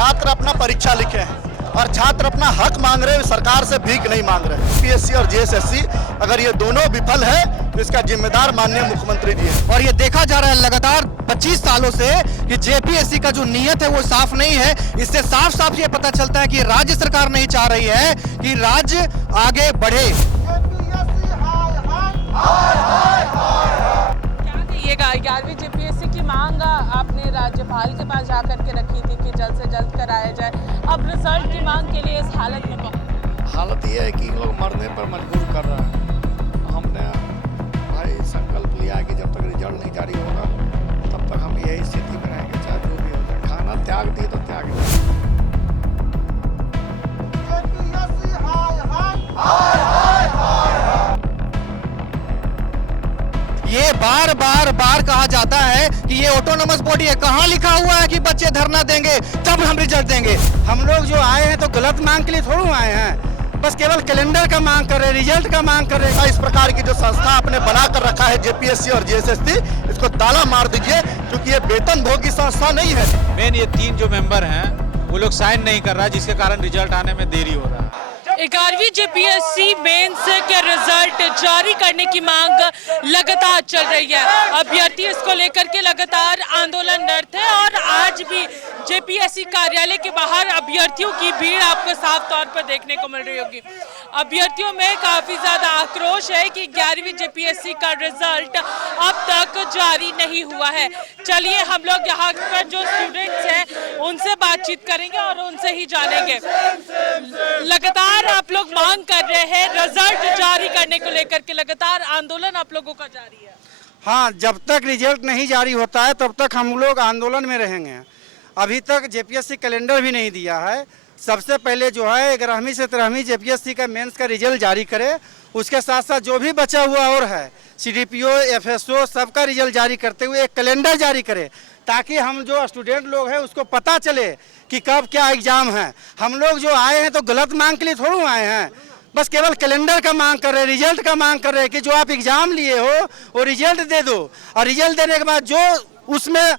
छात्र अपना परीक्षा लिखे हैं और छात्र अपना हक मांग रहे हैं, सरकार से भीख नहीं मांग रहे। यूपीएससी और जेएसएससी अगर ये दोनों विफल है तो इसका जिम्मेदार माननीय मुख्यमंत्री जी है। और ये देखा जा रहा है लगातार 25 सालों से कि जेपीएससी का जो नीयत है वो साफ नहीं है। इससे साफ साफ ये पता चलता है कि राज्य सरकार नहीं चाह रही है कि राज्य आगे बढ़े। क्या कहिएगा, 11वीं जेपीएससी की मांग आपने राज्यपाल के पास जाकर के रखी थी कि जल्द से जल्द कराया जाए, अब रिजल्ट की मांग के लिए इस हालत में हालत ये है कि लोग मरने पर मजबूर कर रहा है। हमने भाई संकल्प लिया कि जब तक रिजल्ट नहीं जारी होगा तब तक हम यही स्थिति में रहेंगे, चाहे जो भी हो जाए। खाना त्याग दिए तो त्याग दिए। ये बार बार कहा जाता है कि ये ऑटोनोमस बॉडी है। कहाँ लिखा हुआ है कि बच्चे धरना देंगे तब हम रिजल्ट देंगे? हम लोग जो आए हैं तो गलत मांग के लिए थोड़ा आए हैं, बस केवल कैलेंडर का मांग कर रहे, रिजल्ट का मांग कर रहे। इस प्रकार की जो संस्था आपने बना कर रखा है जेपीएससी और जेएसएससी, इसको ताला मार दीजिए क्योंकि ये वेतन भोगी संस्था नहीं है। मेन ये 3 जो मेंबर हैं वो लोग साइन नहीं कर रहा है, जिसके कारण रिजल्ट आने में देरी हो रहा है। 11वीं जेपीएससी मेंस के रिजल्ट जारी करने की मांग लगातार चल रही है। अभ्यर्थी इसको लेकर के लगातार आंदोलनरत है और आज भी जेपीएससी कार्यालय के बाहर अभ्यर्थियों की भीड़ आपको साफ तौर पर देखने को मिल रही होगी। अभ्यर्थियों में काफी ज्यादा आक्रोश है कि 11वीं जेपीएससी का रिजल्ट अब तक जारी नहीं हुआ है। चलिए हम लोग यहाँ पर जो स्टूडेंट्स हैं उनसे बातचीत करेंगे और उनसे ही जानेंगे। लगातार आप लोग मांग कर रहे हैं रिजल्ट जारी करने को लेकर के, लगातार आंदोलन आप लोगों का जारी है। हाँ, जब तक रिजल्ट नहीं जारी होता है तब तक हम लोग आंदोलन में रहेंगे। अभी तक जेपीएससी कैलेंडर भी नहीं दिया है। सबसे पहले जो है 11वीं से 13वीं जेपीएससी का मेंस का रिजल्ट जारी करे, उसके साथ साथ जो भी बचा हुआ और है सीडीपीओ, एफएसओ सबका रिजल्ट जारी करते हुए एक कैलेंडर जारी करे, ताकि हम जो स्टूडेंट लोग हैं उसको पता चले कि कब क्या एग्जाम है। हम लोग जो आए हैं तो गलत मांग के लिए थोड़ा आए हैं, बस केवल कैलेंडर का मांग कर रहे, रिजल्ट का मांग कर रहे कि जो आप एग्जाम लिए हो वो रिजल्ट दे दो, और रिजल्ट देने के बाद जो उसमें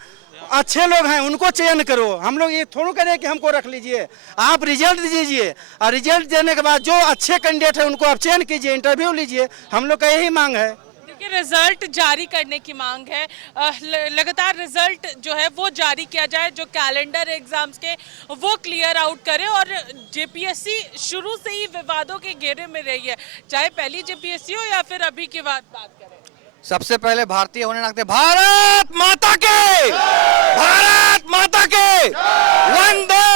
अच्छे लोग हैं उनको चयन करो। हम लोग ये थोड़ा करें कि हमको रख लीजिए, आप रिजल्ट दीजिए और रिजल्ट देने के बाद जो अच्छे कैंडिडेट है उनको आप चयन कीजिए, इंटरव्यू लीजिए। हम लोग का यही मांग है। रिजल्ट जारी करने की मांग है, लगातार रिजल्ट जो है वो जारी किया जाए, जो कैलेंडर एग्जाम्स के वो क्लियर आउट करे। और जेपीएससी शुरू से ही विवादों के घेरे में रही है, चाहे पहली जेपीएससी हो या फिर अभी की बात करें। सबसे पहले भारतीय होने नाते भारत माता के, भारत माता के वंदे।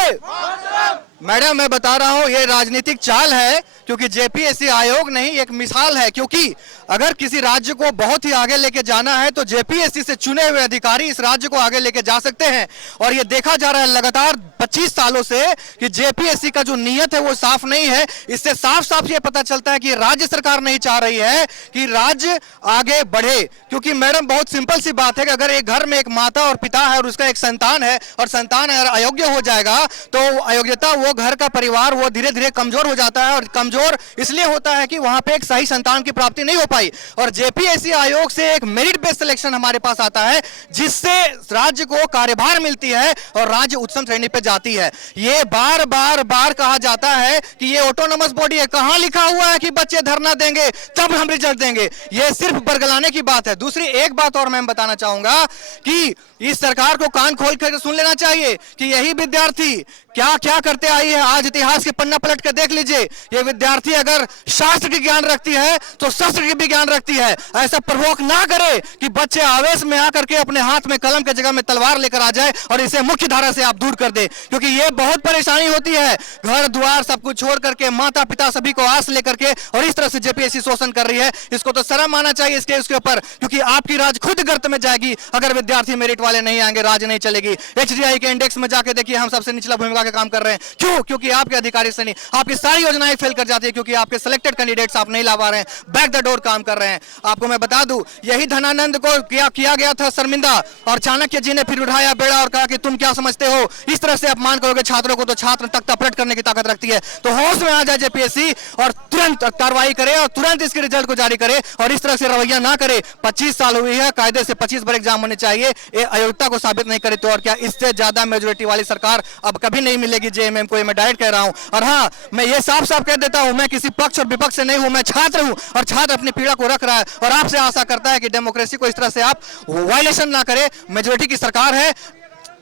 मैडम मैं बता रहा हूँ ये राजनीतिक चाल है, क्योंकि जेपीएससी आयोग नहीं एक मिसाल है। क्योंकि अगर किसी राज्य को बहुत ही आगे लेके जाना है तो जेपीएससी से चुने हुए अधिकारी इस राज्य को आगे लेके जा सकते हैं। और ये देखा जा रहा है लगातार 25 सालों से कि जेपीएससी का जो नीयत है वो साफ नहीं है। इससे साफ साफ ये पता चलता है कि राज्य सरकार नहीं चाह रही है कि राज्य आगे बढ़े। क्योंकि मैडम बहुत सिंपल सी बात है कि अगर एक घर में एक माता और पिता है और उसका एक संतान है और संतान अगर अयोग्य हो जाएगा तो अयोग्यता वो घर का परिवार वो धीरे धीरे कमजोर हो जाता है। और कमजोर इसलिए होता है कि वहां पे एक सही संतान की प्राप्ति नहीं हो पाई। और जेपीएससी आयोग से एक मेरिट बेस्ड सिलेक्शन हमारे पास आता है, जिससे राज्य को कार्यभार मिलती है और राज्य उच्चतम श्रेणी पे जाती है। ये बार कहा जाता है कि ये ऑटोनोमस बॉडी है। कहाँ लिखा हुआ है कि बच्चे धरना देंगे तब हम रिजल्ट देंगे? ये सिर्फ बरगलाने की बात है। दूसरी एक बात और मैं बताना चाहूंगा कि इस सरकार को कान खोल कर सुन लेना चाहिए कि यही विद्यार्थी क्या क्या करते आई है। आज इतिहास के पन्ना पलट कर देख लीजिए, ये विद्यार्थी अगर शास्त्र की ज्ञान रखती है तो शस्त्र की भी ज्ञान रखती है। ऐसा प्रवोक ना करे कि बच्चे आवेश में आकर के अपने हाथ में कलम के जगह में तलवार लेकर आ जाए और इसे मुख्य धारा से आप दूर कर दे, क्योंकि ये बहुत परेशानी होती है। घर द्वार सब कुछ छोड़ करके माता पिता सभी को आस लेकर के और इस तरह से जेपीएससी शोषण कर रही है। इसको तो शर्म आना चाहिए इसके ऊपर, क्योंकि आपकी राज खुद गर्त में जाएगी अगर विद्यार्थी मेरिट वाले नहीं आएंगे, राज नहीं चलेगी। एचडीआई के इंडेक्स में जाके देखिए, हम सबसे निचला भूमिका का काम कर रहे हैं। क्यों? क्योंकि आपके अधिकारी से नहीं, आपकी सारी योजनाएं फेल कर जाती है क्योंकि आपके सिलेक्टेड कैंडिडेट्स आप नहीं ला पा रहे हैं, बैक द डोर काम कर रहे हैं। आपको मैं बता दूं, यही धनानंद को किया गया था शर्मिंदा, और चाणक्य जी ने फिर उठाया बेड़ा और कहा कि तुम क्या समझते हो, इस तरह से अपमान करोगे छात्रों को तो छात्र तख्ता पलट करने की ताकत रखती है। तो होश में आ जाए जेपीएससी और तुरंत कार्रवाई करे और तुरंत इसके रिजल्ट को जारी करे और इस तरह से रवैया ना करे। 25 साल हुई है, कायदे से 25 बार एग्जाम होने चाहिए, ये अयोग्यता को साबित नहीं करे तो और क्या। इससे ज्यादा मेजोरिटी वाली सरकार अब कभी नहीं मिलेगी जेएमएम को, मैं डायरेक्ट कह रहा हूं। और हाँ, मैं ये साफ साफ कह देता हूं, मैं किसी पक्ष और विपक्ष से नहीं हूं, मैं छात्र हूं और छात्र अपनी पीड़ा को रख रहा है और आपसे आशा करता है कि डेमोक्रेसी को इस तरह से आप वायलेशन ना करें। मेजोरिटी की सरकार है,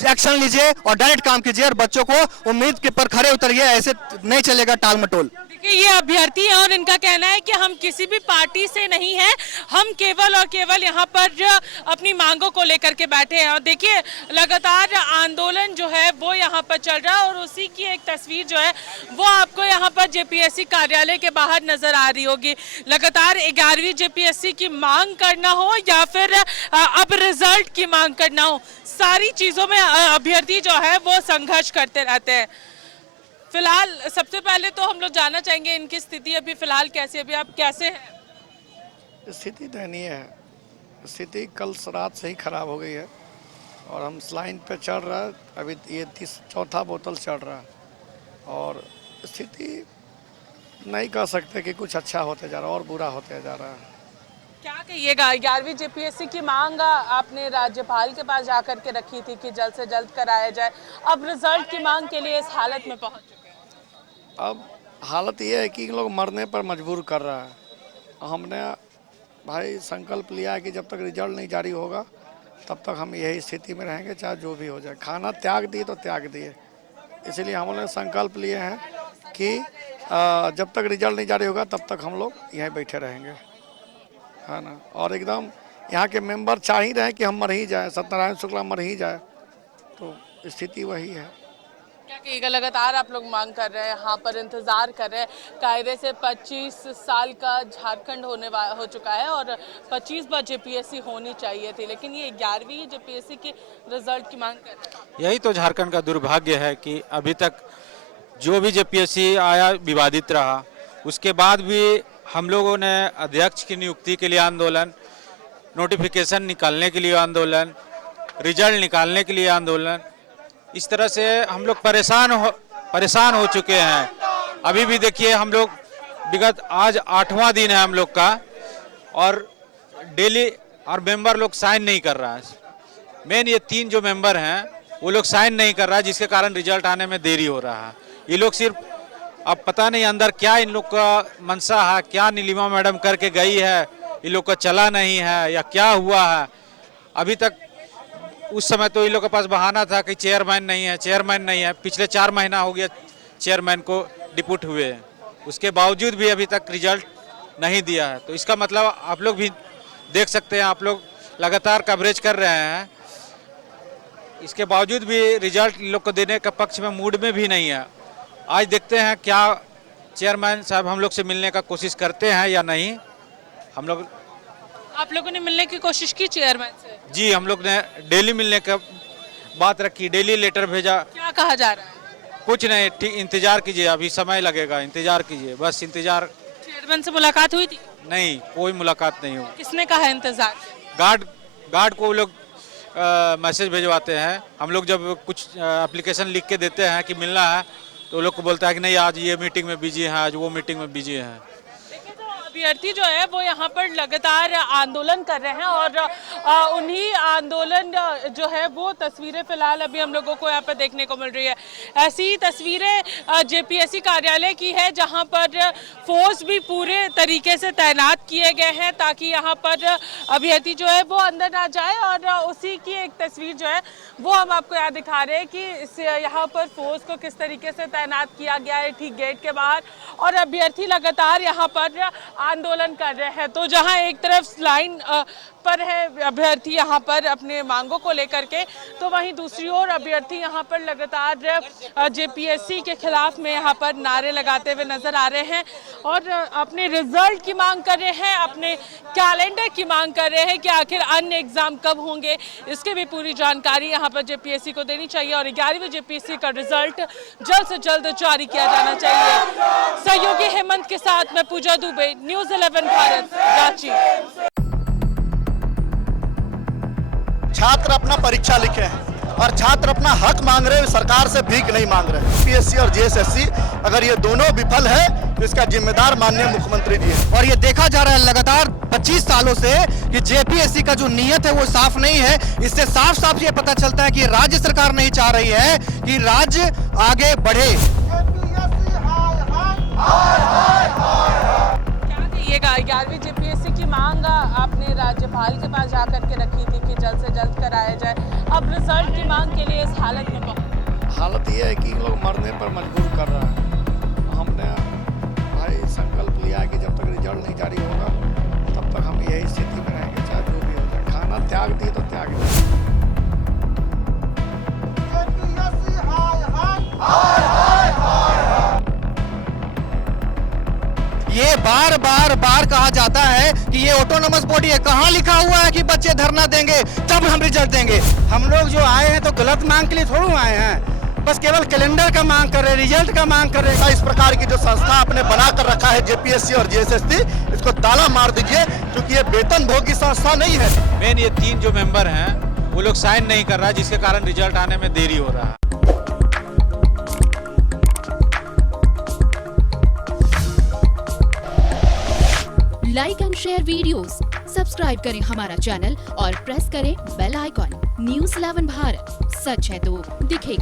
एक्शन लीजिए और डायरेक्ट काम कीजिए और बच्चों को उम्मीद के पर खड़े उतरिए, ऐसे नहीं चलेगा टाल मटोल। देखिए, ये अभ्यर्थी हैं और इनका कहना है कि हम किसी भी पार्टी से नहीं हैं, हम केवल और केवल यहाँ पर अपनी मांगों को लेकर के बैठे हैं। और देखिए, लगातार आंदोलन जो है वो यहाँ पर चल रहा है और उसी की एक तस्वीर जो है वो आपको यहाँ पर जेपीएससी कार्यालय के बाहर नजर आ रही होगी। लगातार 11वीं जेपीएससी की मांग करना हो या फिर अब रिजल्ट की मांग करना हो, सारी चीजों में अभ्यर्थी जो है वो संघर्ष करते रहते हैं। फिलहाल सबसे पहले तो हम लोग जानना चाहेंगे इनकी स्थिति अभी फिलहाल कैसी है, अभी आप कैसे हैं? स्थिति दयनीय है, स्थिति कल रात से ही खराब हो गई है और हम स्लाइन पे चढ़ रहा है, अभी ये चौथा बोतल चढ़ रहा है और स्थिति नहीं कह सकते कि कुछ अच्छा होते जा रहा है और बुरा होते जा रहा है। क्या कहिएगा, 11वीं जेपीएससी की मांग आपने राज्यपाल के पास जाकर के रखी थी कि जल्द से जल्द कराया जाए, अब रिजल्ट की मांग के लिए इस हालत में पहुंच चुके हैं। अब हालत ये है कि इन लोग मरने पर मजबूर कर रहा है। हमने भाई संकल्प लिया है कि जब तक रिजल्ट नहीं जारी होगा तब तक हम यही स्थिति में रहेंगे, चाहे जो भी हो जाए। खाना त्याग दिए तो त्याग दिए, इसीलिए हम लोग संकल्प लिए हैं कि जब तक रिजल्ट नहीं जारी होगा तब तक हम लोग यहीं बैठे रहेंगे, है ना। और एकदम यहाँ के मेंबर चाह ही रहे कि हम मर ही जाए, सत्यनारायण शुक्ला मर ही जाए, तो स्थिति वही है। क्या कहिएगा, लगातार आप लोग मांग कर रहे हैं, यहाँ पर इंतजार कर रहे हैं। कायदे से 25 साल का झारखंड हो चुका है और 25 बार जेपीएससी होनी चाहिए थी, लेकिन ये 11वीं जेपीएससी के रिजल्ट की मांग कर रहे हैं। यही तो झारखंड का दुर्भाग्य है कि अभी तक जो भी जेपीएससी आया विवादित रहा, उसके बाद भी हम लोगों ने अध्यक्ष की नियुक्ति के लिए आंदोलन, नोटिफिकेशन निकालने के लिए आंदोलन, रिजल्ट निकालने के लिए आंदोलन, इस तरह से हम लोग परेशान हो चुके हैं। अभी भी देखिए, हम लोग विगत आज 8वां दिन है हम लोग का और डेली और मेंबर लोग साइन नहीं कर रहा है। मेन ये 3 जो मेंबर हैं वो लोग साइन नहीं कर रहा है, जिसके कारण रिजल्ट आने में देरी हो रहा है। ये लोग सिर्फ, अब पता नहीं अंदर क्या इन लोग का मनसा है, क्या नीलिमा मैडम करके गई है, इन लोग का चला नहीं है या क्या हुआ है अभी तक। उस समय तो इन लोग के पास बहाना था कि चेयरमैन नहीं है। पिछले 4 महीना हो गया चेयरमैन को डिप्यूट हुए, उसके बावजूद भी अभी तक रिजल्ट नहीं दिया है। तो इसका मतलब आप लोग भी देख सकते हैं, आप लोग लगातार कवरेज कर रहे हैं, इसके बावजूद भी रिजल्ट इन लोग को देने का पक्ष में मूड में भी नहीं है। आज देखते हैं क्या चेयरमैन साहब हम लोग से मिलने का कोशिश करते हैं या नहीं। आप लोगों ने मिलने की कोशिश की चेयरमैन से? जी, हम लोग ने डेली मिलने का बात रखी, डेली लेटर भेजा। क्या कहा जा रहा है? कुछ नहीं, ठीक इंतजार कीजिए, अभी समय लगेगा, इंतजार कीजिए, बस इंतजार। चेयरमैन से मुलाकात हुई थी? नहीं, कोई मुलाकात नहीं हुई। किसने कहा इंतजार? गार्ड को वो लोग मैसेज भेजवाते हैं। हम लोग जब कुछ एप्लीकेशन लिख के देते हैं कि मिलना है तो लोग को बोलता है कि नहीं, आज ये मीटिंग में बिजी है, आज वो मीटिंग में बिजी है। अभ्यर्थी जो है वो यहाँ पर लगातार आंदोलन कर रहे हैं और उन्हीं आंदोलन जो है वो तस्वीरें फिलहाल अभी हम लोगों को यहाँ पर देखने को मिल रही है। ऐसी तस्वीरें जेपीएससी कार्यालय की है जहाँ पर फोर्स भी पूरे तरीके से तैनात किए गए हैं ताकि यहाँ पर अभ्यर्थी जो है वो अंदर ना जाए। और उसी की एक तस्वीर जो है वो हम आपको यहाँ दिखा रहे हैं कि यहाँ पर फोर्स को किस तरीके से तैनात किया गया है ठीक गेट के बाहर। और अभ्यर्थी लगातार यहाँ पर आंदोलन कर रहे हैं। तो जहां एक तरफ लाइन पर है अभ्यर्थी यहाँ पर अपने मांगों को लेकर के, तो वहीं दूसरी ओर अभ्यर्थी यहाँ पर लगातार जेपीएससी के खिलाफ में यहाँ पर नारे लगाते हुए नजर आ रहे हैं और अपने रिजल्ट की मांग कर रहे हैं, अपने कैलेंडर की मांग कर रहे हैं कि आखिर अन्य एग्जाम कब होंगे, इसकी भी पूरी जानकारी यहाँ पर जेपीएससी को देनी चाहिए और 11वीं जेपीएससी का रिजल्ट जल्द से जल्द जारी किया जाना चाहिए। सहयोगी हेमंत के साथ मैं पूजा दुबे, न्यूज़ 11 भारत, रांची। छात्र अपना परीक्षा लिखे हैं और छात्र अपना हक मांग रहे हैं, सरकार से भीख नहीं मांग रहे। पीएससी और जेएसएससी अगर ये दोनों विफल है तो इसका जिम्मेदार माननीय मुख्यमंत्री जी है। और ये देखा जा रहा है लगातार 25 सालों से कि जेपीएससी का जो नीयत है वो साफ नहीं है। इससे साफ साफ ये पता चलता है कि राज्य सरकार नहीं चाह रही है कि राज्य आगे बढ़े। क्या कहिएगा, 11वीं जेपीएससी की मांग आपने राज्यपाल के पास जाकर के रखी थी कि जल्द से जल्द कराया जाए, अब रिजल्ट की मांग के लिए इस हालत में पहुंचे। हालत ये है कि लोग मरने पर मजबूर कर रहा है। हमने भाई संकल्प लिया कि जब तक रिजल्ट नहीं जारी होगा तब तक हम यही स्थिति में रहेंगे, चाहे जो भी हो जाए। खाना त्याग दिए तो त्याग दिए। ये बार बार कहा जाता है कि ये ऑटोनोमस बॉडी है। कहाँ लिखा हुआ है कि बच्चे धरना देंगे तब हम रिजल्ट देंगे? हम लोग जो आए हैं तो गलत मांग के लिए थोड़ा आए हैं, बस केवल कैलेंडर का मांग कर रहे हैं, रिजल्ट का मांग कर रहे हैं। इस प्रकार की जो संस्था आपने बना कर रखा है जेपीएससी और जेएसएससी, इसको ताला मार दीजिए क्योंकि ये वेतन भोगी संस्था नहीं है। मेन ये 3 जो मेंबर हैं वो लोग साइन नहीं कर रहा है, जिसके कारण रिजल्ट आने में देरी हो रहा है। Like and share videos, subscribe करें हमारा चैनल और प्रेस करें बेल आइकॉन। न्यूज़ 11 भारत, सच है तो दिखेगा।